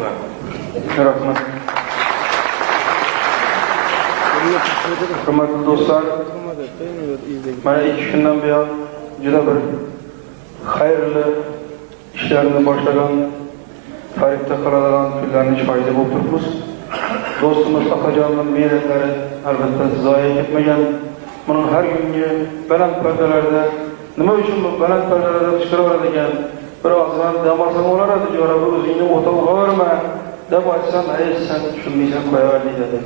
Rahmat. Hurmatli do'stlar, mana 2 kundan buyon juda bir xayrli ishlarni boshlagan, tarixda qoladigan kunlarni shohidi bo'lib turibmiz. Do'stimiz Akajonning mehnatlari albatta zoya ketmagan. Buning har kungi baland pardalarda nima uchun bu baland pardalarda chiqaraveradi ekan? Bir ozdan dam olsam bo'lardi, jora bu o'zingni o'ta o'g'irma deb aytsam, "Ay, sen tushunmaysan, qo'yaver" deydi.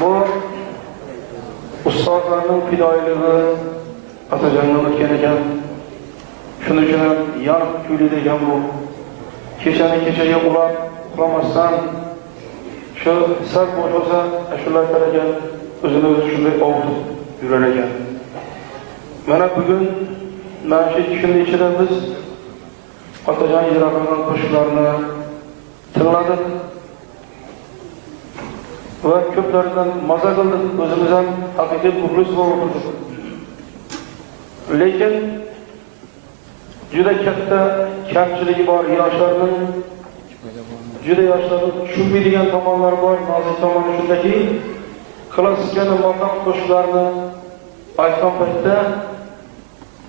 Bu ustozlarning fidoyiligi Atajondan o'tgan ekan. Shuning uchun ham yonib kuylaydi ekan bu. Kechani kechaga uxlamasdan shu sal bo'sh bo'lsa, shular ekan, o'zini o'zi shunday ovutib yurar ekan. Mana bugun mana shu 2 kun ichida biz Atajon ijro qilgan qo'shiqlarni tingladik. Va ko'plardan maza qildik, o'zimiz ham haqiqiy muxlis bo'lib turdik. Lekin juda katta kamchiligi bor yoshlarning, juda yoshlarning tushunmaydigan tomonlari bor. Nozik tomoni shundaki, klassikani maqom qo'shiqlarni aytgan paytda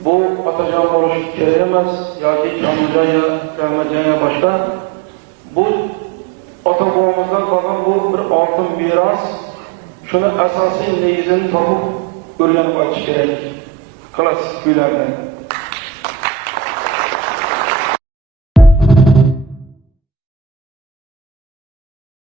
bu Otajon bo'lishi kerak emas yoki Kamiljon yo Rahmatjon yo boshqa, bu ota-bobomizdan qolgan bu bir oltin meros. Shuni asosiy negizini topib o'rganib olish kerak klassik kuylarni.